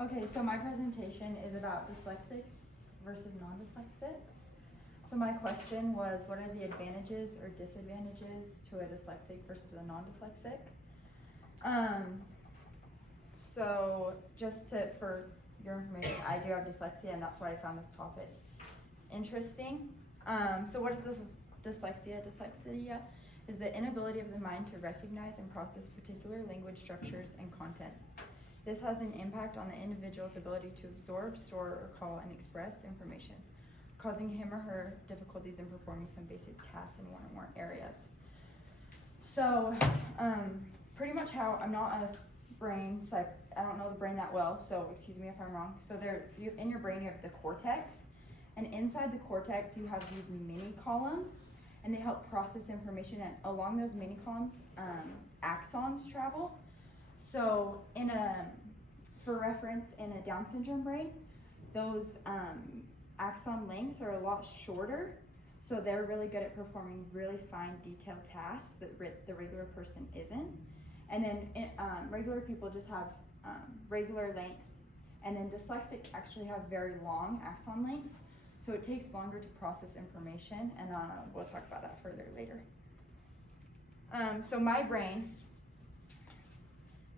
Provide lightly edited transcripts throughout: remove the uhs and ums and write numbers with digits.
Okay, so my presentation is about dyslexics versus non-dyslexics. So my question was, what are the advantages or disadvantages to a dyslexic versus a non-dyslexic? So for your information, I do have dyslexia, and that's why I found this topic interesting. So what is this dyslexia? Dyslexia is the inability of the mind to recognize and process particular language structures and content. This has an impact on the individual's ability to absorb, store, recall, and express information, causing him or her difficulties in performing some basic tasks in one or more areas. So, pretty much how I'm not a brain, so I don't know the brain that well, so excuse me if I'm wrong. So in your brain you have the cortex, and inside the cortex you have these mini columns, and they help process information, and along those mini columns, axons travel. So for reference, in a Down syndrome brain, those axon lengths are a lot shorter, so they're really good at performing really fine, detailed tasks that the regular person isn't. And then regular people just have regular length, and then dyslexics actually have very long axon lengths, so it takes longer to process information, and we'll talk about that further later. So my brain,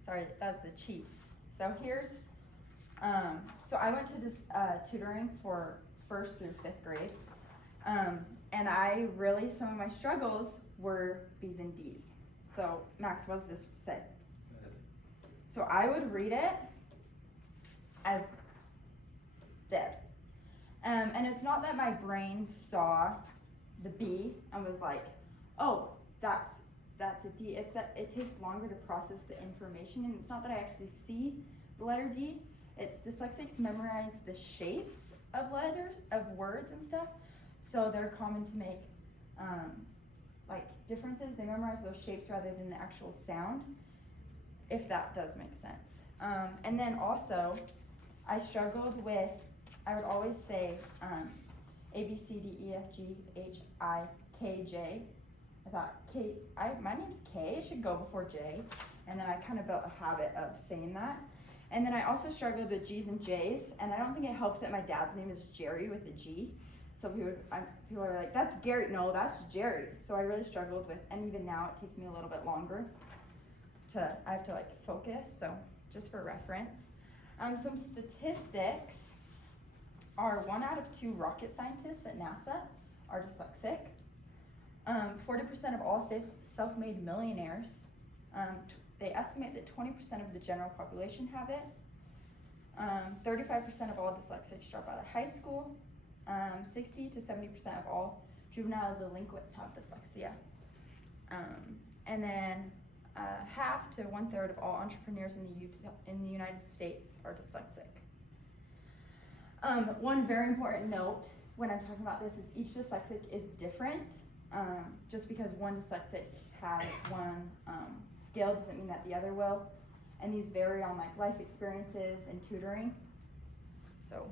sorry, that's a cheat. So here's, so I went to tutoring for 1st through 5th grade, and some of my struggles were B's and D's. So Max, what does this say? So I would read it as dead. And it's not that my brain saw the B and was like, oh, that's a D. It's that it takes longer to process the information, and it's not that I actually see the letter D. It's dyslexics memorize the shapes of letters, of words and stuff, so they're common to make like differences. They memorize those shapes rather than the actual sound, if that does make sense. And then also, I struggled with, I would always say A, B, C, D, E, F, G, H, I, K, J. I thought, my name's K, it should go before J. And then I kind of built a habit of saying that. And then I also struggled with G's and J's, and I don't think it helped that my dad's name is Jerry with a G. So people are like, that's Gary. No, that's Jerry. So I really struggled with, and even now it takes me a little bit longer I have to like focus, so just for reference. Some statistics are 1 out of 2 rocket scientists at NASA are dyslexic. 40% of all self-made millionaires, they estimate that 20% of the general population have it. 35% of all dyslexics drop out of high school. 60 to 70% of all juvenile delinquents have dyslexia. And then half to 1/3 of all entrepreneurs in the United States are dyslexic. One very important note when I'm talking about this is each dyslexic is different. Just because one dyslexic has one skill doesn't mean that the other will. And these vary on like life experiences and tutoring. So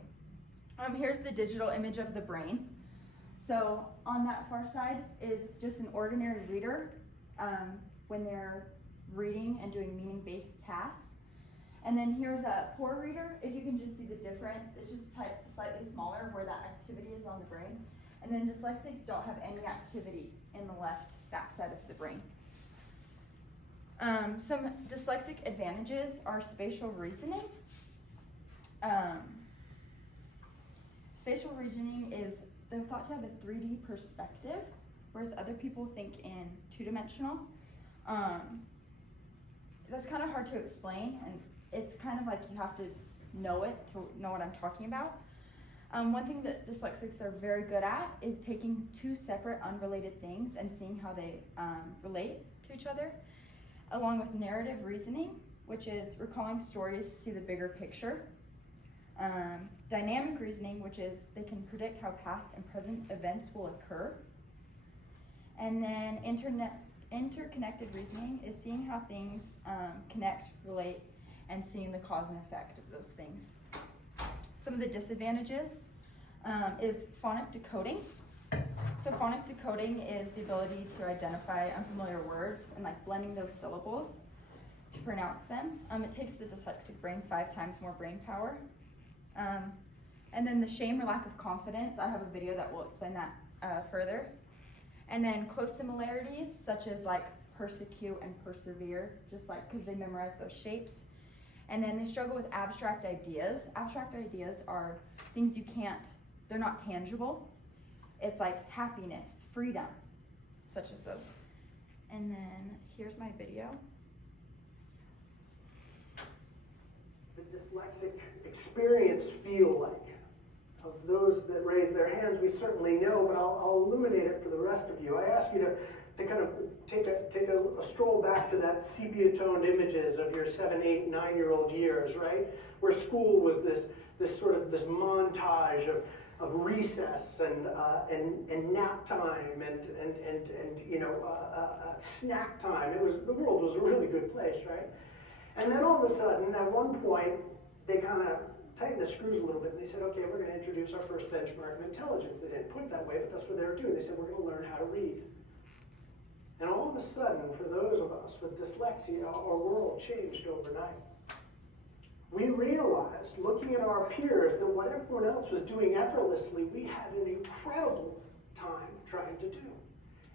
here's the digital image of the brain. So on that far side is just an ordinary reader when they're reading and doing meaning-based tasks. And then here's a poor reader. If you can just see the difference, it's just slightly smaller where that activity is on the brain. And then dyslexics don't have any activity in the left backside of the brain. Some dyslexic advantages are spatial reasoning. Spatial reasoning they're thought to have a 3D perspective, whereas other people think in 2-dimensional. That's kind of hard to explain, and it's kind of like you have to know it to know what I'm talking about. One thing that dyslexics are very good at is taking 2 separate unrelated things and seeing how they relate to each other, along with narrative reasoning, which is recalling stories to see the bigger picture. Dynamic reasoning, which is they can predict how past and present events will occur. And then interconnected reasoning is seeing how things connect, relate, and seeing the cause and effect of those things. Some of the disadvantages is phonic decoding. So phonic decoding is the ability to identify unfamiliar words and like blending those syllables to pronounce them. It takes the dyslexic brain 5 times more brain power. And then the shame or lack of confidence, I have a video that will explain that further. And then close similarities, such as like persecute and persevere, just like because they memorize those shapes. And then they struggle with abstract ideas. Abstract ideas are things you can't, they're not tangible. It's like happiness, freedom, such as those. And then here's my video. The dyslexic experience feel like? Of those that raise their hands, we certainly know, but I'll illuminate it for the rest of you. I ask you to kind of take a stroll back to that sepia-toned images of your 7, 8, 9-year-old years, right? Where school was this sort of this montage of recess and nap time and snack time. The world was a really good place, right? And then all of a sudden, at one point, they kind of tightened the screws a little bit, and they said, okay, we're going to introduce our first benchmark of intelligence. They didn't put it that way, but that's what they were doing. They said, we're going to learn how to read. And all of a sudden, for those of us with dyslexia, our world changed overnight. We realized, looking at our peers, that what everyone else was doing effortlessly, we had an incredible time trying to do.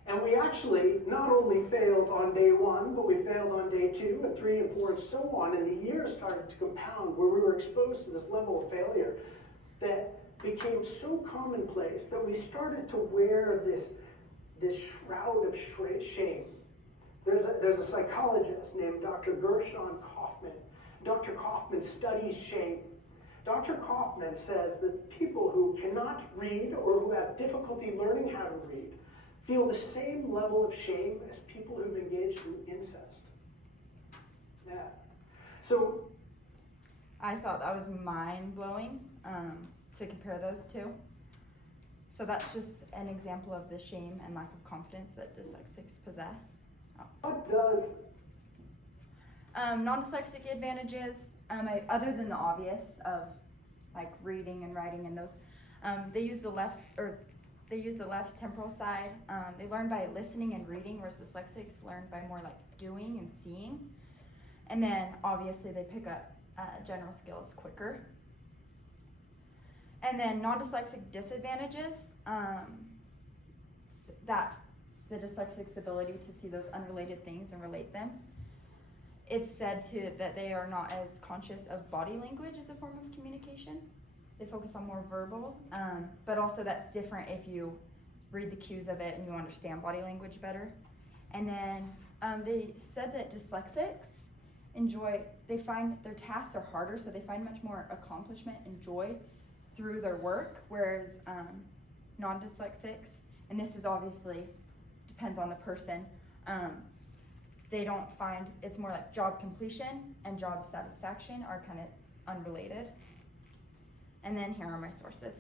And we actually not only failed on day 1, but we failed on day 2 and 3 and 4 and so on. And the years started to compound where we were exposed to this level of failure that became so commonplace that we started to wear this shroud of shame. There's a psychologist named Dr. Gershon Kaufman. Dr. Kaufman studies shame. Dr. Kaufman says that people who cannot read or who have difficulty learning how to read feel the same level of shame as people who've engaged in incest. Yeah. So I thought that was mind-blowing to compare those two. So that's just an example of the shame and lack of confidence that dyslexics possess. what does Non-dyslexic advantages, other than the obvious of like reading and writing and those, they use the left temporal side. They learn by listening and reading, whereas dyslexics learn by more like doing and seeing. And then obviously they pick up general skills quicker. And then non-dyslexic disadvantages, that the dyslexic's ability to see those unrelated things and relate them. It's said that they are not as conscious of body language as a form of communication. They focus on more verbal, but also that's different if you read the cues of it and you understand body language better. And then they said that dyslexics they find their tasks are harder, so they find much more accomplishment and joy through their work, whereas non-dyslexics, and this is obviously depends on the person, they don't find, it's more like job completion and job satisfaction are kind of unrelated. And then here are my sources.